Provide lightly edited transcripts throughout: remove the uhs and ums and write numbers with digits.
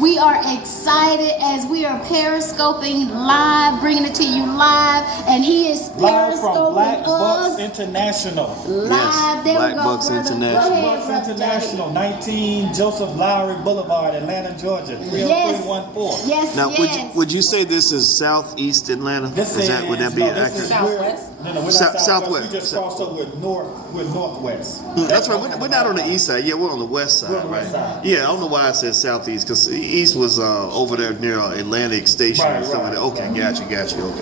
We are excited as we are periscoping live, bringing it to you live, and he is Live from periscoping Black Bucks us International. live. There Black we go, Bucks brother. International. Go ahead, Bucks Brother International, 19 Joseph Lowry Boulevard, Atlanta, Georgia, 30314. Yes, Now, yes. would you say this is southeast Atlanta? This Would that be no, this accurate? is Southwest. No, we're not Southwest. southwest. We just crossed over with northwest. That's right. We're not on the east side. Yeah, we're on the west side, We're on the right? west side. Yeah, I don't know why I said southeast because east was over there near Atlantic Station Right, or something. right, Okay, right. got you.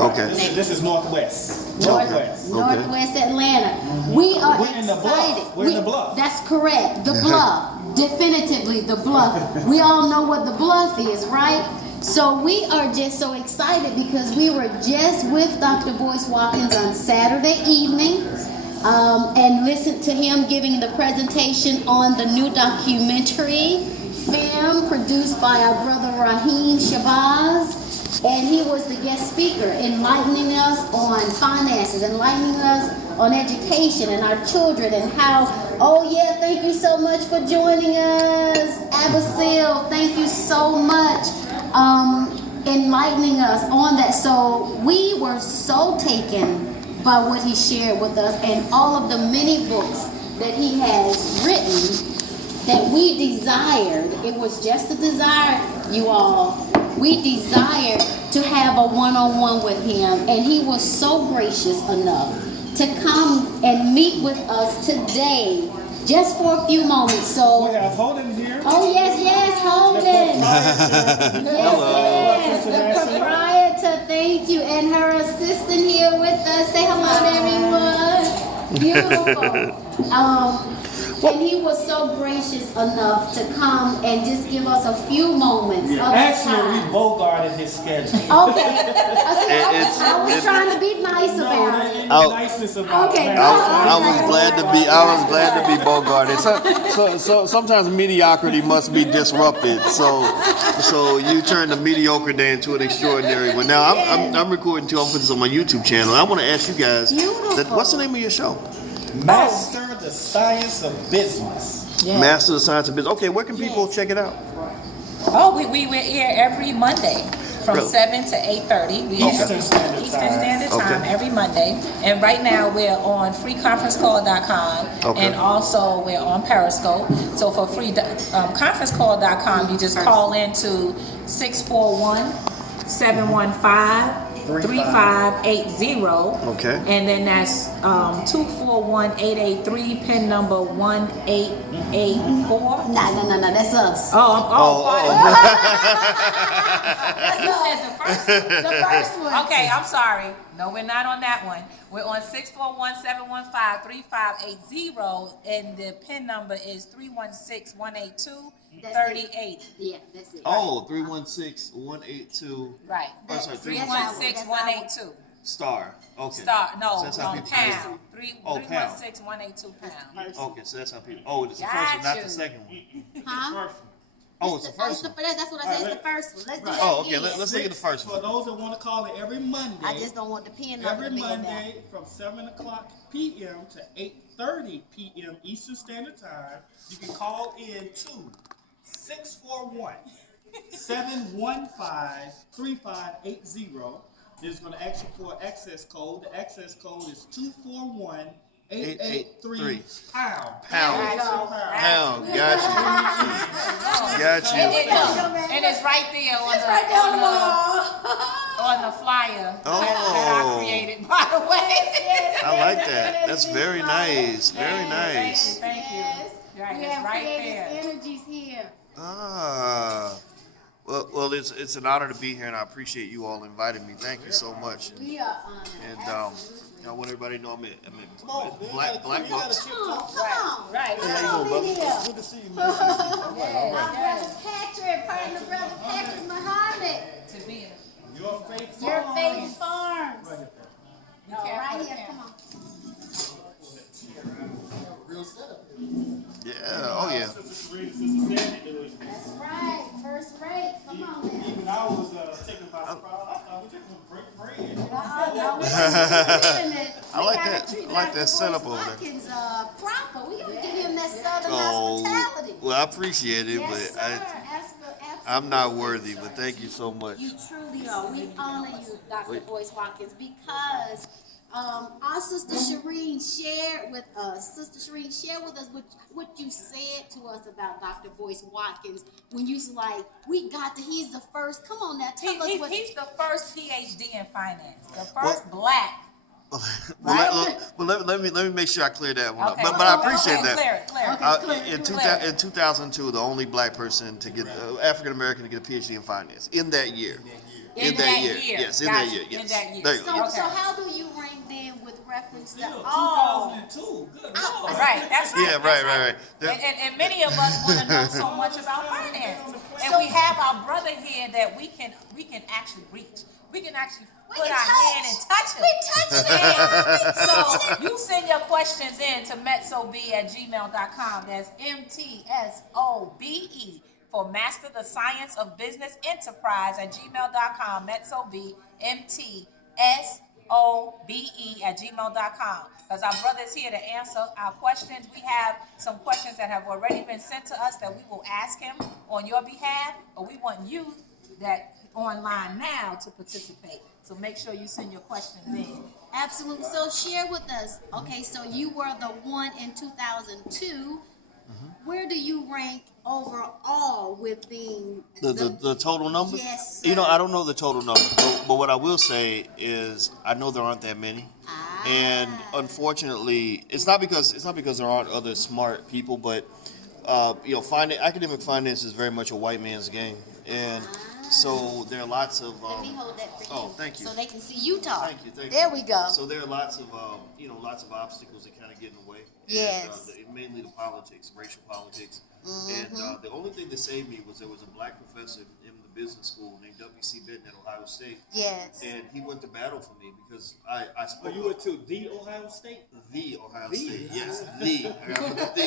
Okay. This is northwest. Northwest Atlanta. We are We're in the bluff. excited. We're in the bluff. That's correct. The bluff. Definitively the bluff. We all know what the bluff is, right? So we are just so excited because we were just with Dr. Boyce Watkins on Saturday evening and listened to him giving the presentation on the new documentary film produced by our brother Raheem Shabazz. And he was the guest speaker, enlightening us on finances, enlightening us on education and our children and how, oh yeah, thank you so much for joining us. Abasil, thank you so much. Enlightening us on that. So we were so taken by what he shared with us and all of the many books that he has written that we desired. It was just a desire, you all. We desired to have a one-on-one with him, and he was so gracious enough to come and meet with us today, just for a few moments. So, We have Holden here. oh yes, Holden. Yes, the proprietor, thank you, and her assistant here with us. Say hello to everyone. Beautiful. And he was so gracious enough to come and just give us a few moments of Actually, time. we bogarted his schedule. Okay. I was trying to be nice No, about there it. ain't Oh. niceness about Okay, it. go on. I was glad to be Bogarted. So sometimes mediocrity must be disrupted. So you turn the mediocre day into an extraordinary one. Now I'm recording too. I'm putting this on my YouTube channel. I want to ask you guys, Beautiful. what's the name of your show? Master the Science of Business. Yeah. Master of Science of Business. Okay, where can people check it out? Oh, we were here every Monday from Really? 7 to 8:30. Eastern Standard Eastern Time. Standard Time Okay. every Monday. And right now we're on freeconferencecall.com Okay. and also we're on Periscope. So for conferencecall.com, you just call in to 641-715-3580. Okay. And then that's 241-883, pin number 1884. No, that's us. You said the first one. The first one. Okay, I'm sorry. No, we're not on that one. We're on 641-715-3580, and the PIN number is 316-182-38. Yeah, that's it. Oh, 316-182. Right. Oh, sorry, 316-182. Star. Okay. Star. No, So that's how people pound. Oh, pound. 316-182 pound. Okay, so that's how people. Oh, it's the first one, not Got the you. second one. Huh? Oh, it's the first one. That's what I said. It's the first one. Let's do that Oh, okay. again. Let's look at the first For one. those that want to call it every Monday. I just don't want the pen number Every to be in there. Monday from 7 o'clock p.m. to 8:30 p.m. Eastern Standard Time, you can call in to 641-715-3580. It's going to ask you for an access code. The access code is 241-883 pound. Pound. Pound. Pound. Got you. And it's right there on on the flyer that I Oh. created, by the way. I like that. That's very nice. Very nice. Thank you. Right, We it's have right creative there. energies here. Ah. Well, it's an honor to be here, and I appreciate you all inviting me. Thank you so much. We are honored. And I want everybody to know I'm in Black You gotta Bucks. tip Come top. on. Right. Come on in here. Good to see you, man. All right, all right. Our brother Patrick, partner brother Patrick Muhammad. To be in. Your faith Your farm. favorite farms. Be Oh, careful right with here. that. Come on. Yeah. Oh yeah. Sister Serena, Sister Sandy do it. That's right. First rate. Come on now. Even I was taken by surprise. I thought we just gonna break bread. No, we're doing it. I like We gotta that. treat I like Dr. that setup Boyce over there. Watkins, proper. We gotta give him that southern Oh, hospitality. well, I appreciate it, Yes, but sir. I. Ask I'm not worthy, but thank you so much. You truly are. We honor you, Dr. Boyce Watkins, because our sister Shireen shared with us. Sister Shireen, share with us what you said to us about Dr. Boyce Watkins when you was like, he's the first. Come on now, tell us what. He's the first PhD in finance, the first black. Let me make sure I clear that one Okay. up. But I appreciate Okay, that. clear it. In 2002, the only black person to get African American to get a PhD in finance in that year. In that year. Yes, in Gotcha. that year. Yes. In that year. There you go. So, Okay. so how do you rank then with reference to Still, all? 2002. Good Lord. Right, that's right. Yeah, that's right. And many of us want to know so much about finance, and we have our brother here that we can actually reach. We can actually put our hand and touch him. We touching it. So you send your questions in to metsobe@gmail.com. That's MTSOBE for Master the Science of Business Enterprise at gmail.com. Metsobe, MTSOBE@gmail.com. Because our brother's here to answer our questions. We have some questions that have already been sent to us that we will ask him on your behalf, but we want you that online now to participate. So make sure you send your questions in. Absolutely. So share with us. Okay, so you were the one in 2002. Where do you rank overall with being The total number? Yes, You know, sir. I don't know the total number, but what I will say is I know there aren't that many. And unfortunately, it's not because there aren't other smart people, but academic finance is very much a white man's game, and so there are lots of. Let me hold that for you. Oh, thank you. So they can see you talk. Thank you. There we go. So there are lots of obstacles that kind of get in the way. Yes. And, mainly the politics, racial politics. And the only thing that saved me was there was a black professor in the business school named W.C. Benton at Ohio State. Yes. And he went to battle for me because I spoke. Oh, you went to the Ohio State? The Ohio State, yes, the. I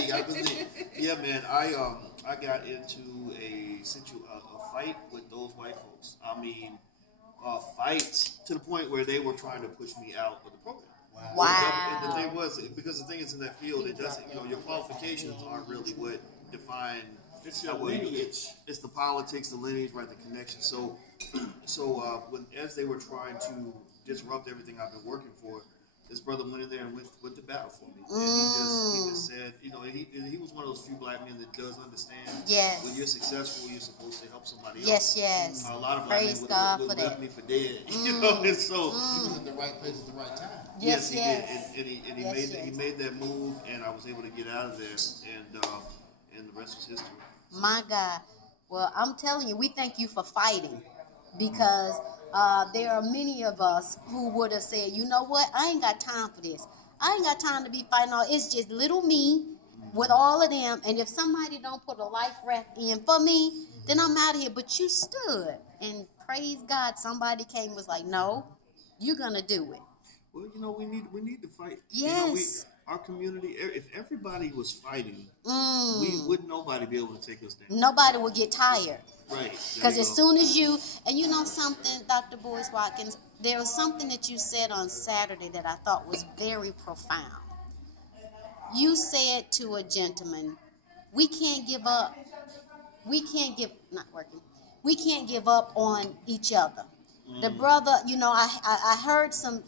got the the. Yeah, man, I got into a fight with those white folks. I mean, fights to the point where they were trying to push me out of the program. Wow. And the thing was, because the thing is in that field, it doesn't, your qualifications aren't really what define. It's your lineage. It's the politics, the lineage, right, the connection. So as they were trying to disrupt everything I've been working for, this brother went in there and went to battle for me. And he just said, he was one of those few black men that does understand. Yes. When you're successful, you're supposed to help somebody else. Yes. A lot of black Praise men God would for left that. me for dead. And so. He was in the right place at the right time. Yes, he yes. did, and he Yes, made yes. he made that move, and I was able to get out of there, and the rest was history. My God. Well, I'm telling you, we thank you for fighting, because there are many of us who would have said, you know what, I ain't got time for this. I ain't got time to be fighting all. It's just little me with all of them. And if somebody don't put a life raft in for me, then I'm out of here. But you stood, and praise God, somebody came and was like, no, you're going to do it. Well, we need to fight. Yes. Our community, if everybody was fighting, would nobody be able to take us down. Nobody will get tired. Right. Because as soon as you, and you know something, Dr. Boyce Watkins, there was something that you said on Saturday that I thought was very profound. You said to a gentleman, we can't give up. We can't give up on each other. The brother, I heard some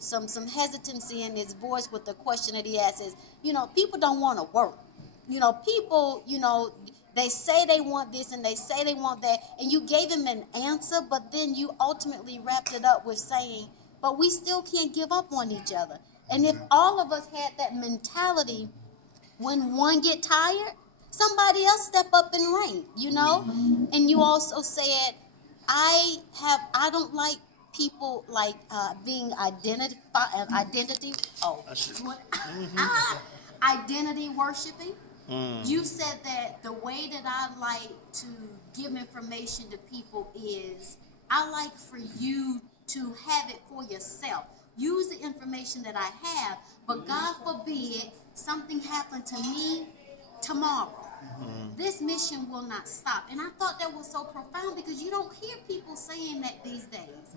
hesitancy in his voice with the question that he asked is, people don't want to work. People, they say they want this and they say they want that, and you gave him an answer, but then you ultimately wrapped it up with saying, but we still can't give up on each other. And if all of us had that mentality, when one get tired, somebody else step up and reign, And you also said, I don't like people like being identity worshiping. You said that the way that I like to give information to people is I like for you to have it for yourself. Use the information that I have, but God forbid something happened to me tomorrow. This mission will not stop. And I thought that was so profound, because you don't hear people saying that these days.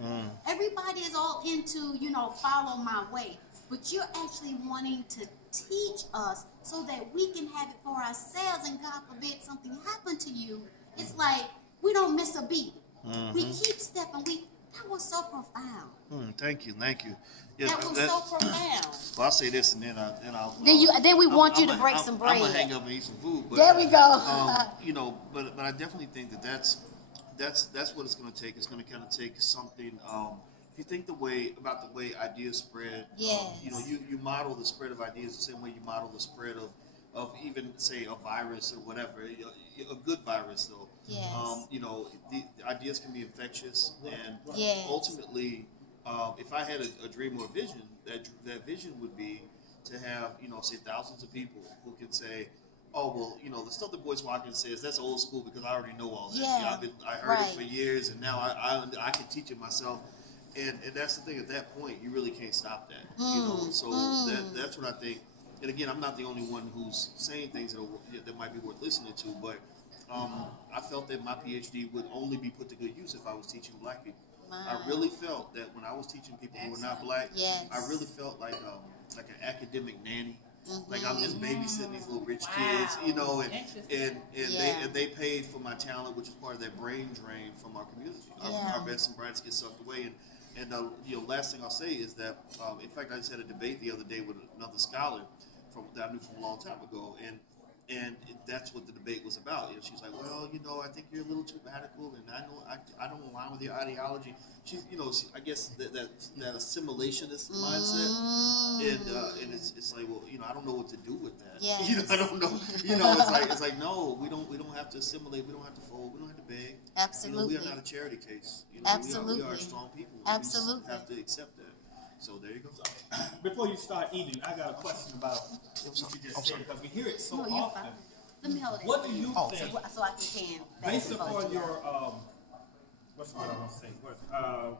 Everybody is all into, follow my way. But you're actually wanting to teach us so that we can have it for ourselves, and God forbid something happened to you. It's like, We don't miss a beat. We keep stepping. That was so profound. Thank you. Yeah, That was so profound. Well, I'll say this, and then I'll. Then we want you to I'm break some bread. I'm gonna hang up and eat some food. But, There we go. You know, but I definitely think that's what it's gonna take. It's gonna kind of take something. If you think about the way ideas spread, Yes. you know, you model the spread of ideas the same way you model the spread of even say a virus or whatever, a good virus though. Yes. You know, the ideas can be infectious, and Yes. ultimately, if I had a dream or a vision, that vision would be to have, you know, say thousands of people who can say, oh, well, you know, the stuff that Boyce Watkins says, that's old school because I already know all that. Yeah, You know, I heard right. it for years, and now I can teach it myself. And that's the thing. At that point, you really can't stop that. You know, so that's what I think. And again, I'm not the only one who's saying things that might be worth listening to, but I felt that my PhD would only be put to good use if I was teaching black people. I really felt that when I was teaching people who were not black, Yes. I really felt like an academic nanny. Like I'm just babysitting these little rich kids, you know, and Yeah. they paid for my talent, which is part of that brain drain from our community. Yeah. Our best and brightest get sucked away, and you know, last thing I'll say is that, in fact, I just had a debate the other day with another scholar that I knew from a long time ago, and that's what the debate was about. You know, she's like, well, you know, I think you're a little too radical, and I don't align with your ideology. She's, you know, I guess that assimilationist mindset, and it's like, well, you know, I don't know what to do with that. Yes. You know, I don't know. You know, it's like no, we don't have to assimilate. We don't have to fold. We don't have to beg. Absolutely. You know, we are not a charity case. You know, Absolutely. we are strong people. Absolutely. We just have to accept that. So there you go. Before you start eating, I got a question about what you just said because we hear it so No, you're often. fine. Let me hold it. What do you think, So I can. based upon your what's what I want to say?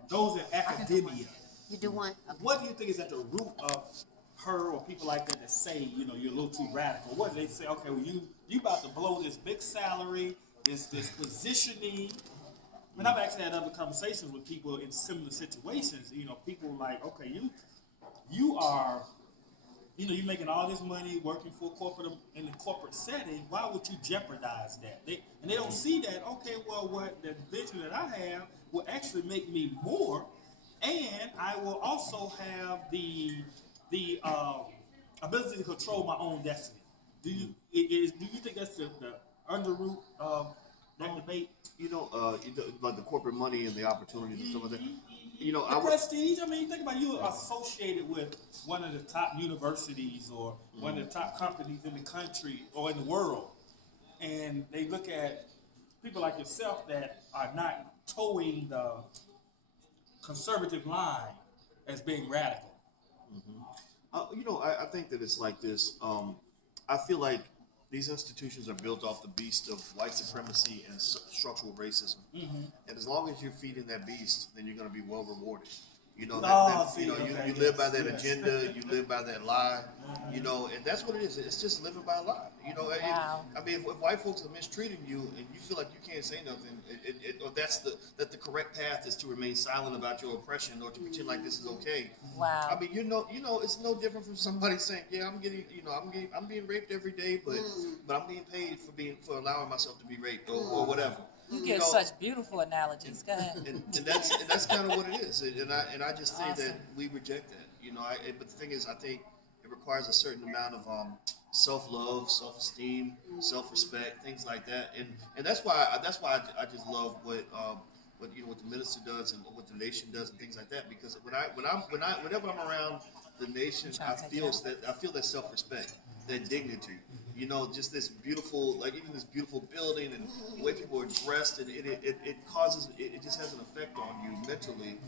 Those in academia, You do one. Okay. what do you think is at the root of her or people like that say, you know, you're a little too radical? What do they say? Okay, well, you about to blow this big salary, this positioning. And I've actually had other conversations with people in similar situations. You know, people like, okay, you are, you know, you're making all this money working for corporate in the corporate setting. Why would you jeopardize that? They don't see that. Okay, well, what the vision that I have will actually make me more, and I will also have the ability to control my own destiny. Do you think that's the underroot of that debate? You know, like the corporate money and the opportunities and stuff like that. You know, The prestige. I mean, you think about it, you're associated with one of the top universities or one of the top companies in the country or in the world, and they look at people like yourself that are not towing the conservative line as being radical. you know, I think that it's like this. I feel like these institutions are built off the beast of white supremacy and structural racism. And as long as you're feeding that beast, then you're going to be well rewarded. You know, you live by that agenda, you live by that lie, you know, and that's what it is. It's just living by a lie. You know, I mean, if white folks are mistreating you and you feel like you can't say nothing, or that the correct path is to remain silent about your oppression or to pretend like this is okay. Wow. I mean, you know, it's no different from somebody saying, yeah, I'm being raped every day, but I'm being paid for allowing myself to be raped or whatever. You give such beautiful analogies. Go ahead. And that's kind of what it is. And I just think that we reject that. You know, but the thing is, I think it requires a certain amount of self-love, self-esteem, self-respect, things like that. And that's why I just love what the minister does and what the nation does and things like that. Because whenever I'm around the nation, I feel that self-respect, that dignity. You know, just this beautiful, like even this beautiful building and the way people are dressed, and it just has an effect on you mentally,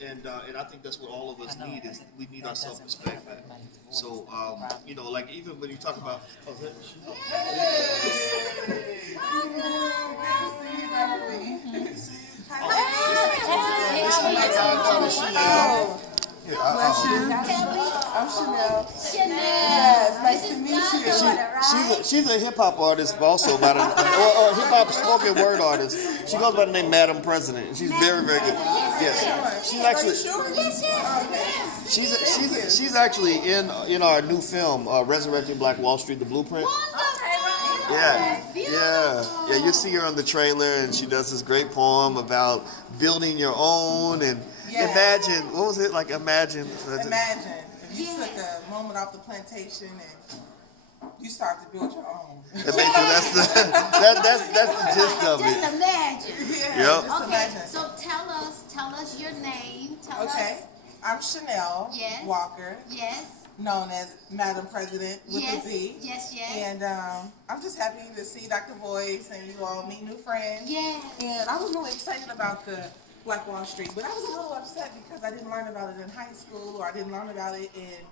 and I think that's what all of us need is we need our self-respect back. So you know, like even when you talk about, I'm Chanel. Chanel. Yes, nice to meet you. She's a hip hop artist, also or a hip hop spoken word artist. She goes by the name Madam President. She's very, very good. Yes, she's actually she's actually in our new film, Resurrecting Black Wall Street: The Blueprint. Yeah. You see her on the trailer, and she does this great poem about building your own and Yes. imagine. What was it like? Imagine. Imagine if you Yeah. took a moment off the plantation and you start to build your own. And basically, that's the gist of Just it. imagine. Yeah, Yep. just Okay, imagine. so tell us your name. Tell Okay, us. I'm Chanel Yes. Walker, Yes. known as Madam President with Yes. a Z. Yes. Yes. And I'm just happy to see Dr. Boyce and you all meet new friends. Yes. And I was really excited about the Black Wall Street, but I was a little upset because I didn't learn about it in high school or I didn't learn about it in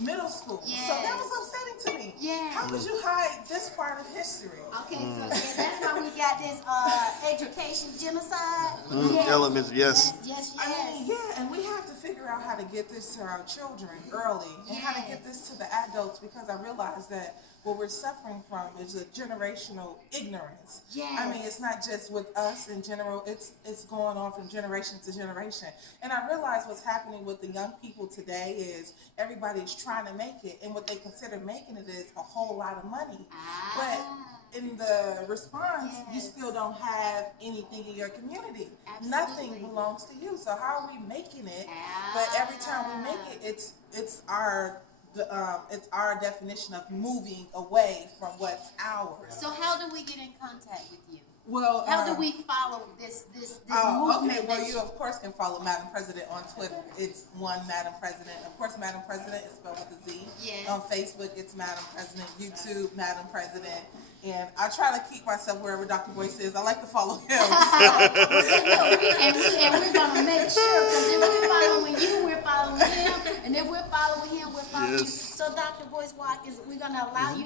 middle school. So that Yes. was upsetting to me. Yes. How could you hide this part of history? Okay, so then that's why we got this education genocide. Elements, yes. Yes. I mean, yeah, and we have to figure out how to get this to our children early and how to get this to the adults because I realize that what we're suffering from is a generational ignorance. Yes. I mean, it's not just with us in general, it's going on from generation to generation. And I realize what's happening with the young people today is everybody's trying to make it, and what they consider making it is a whole lot of money. But in the response, you Yes. still don't have anything in your community. Absolutely. Nothing belongs to you. So how are we making it? But every time we make it, it's our definition of moving away from what's ours. So how do we get in contact with you? Well, How do we follow this Oh, movement? okay. Well, that you of course can follow Madam President on Twitter. It's one Madam President. Of course, Madam President is spelled with a Z. Yes. On Facebook, it's Madam President. YouTube, Madam President. And I try to keep myself wherever Dr. Boyce is. I like to follow him. and we're gonna make sure because if we're following you, we're following him, and if we're following him, we're following you. Yes. So, Dr. Boyce Watkins, we're gonna allow you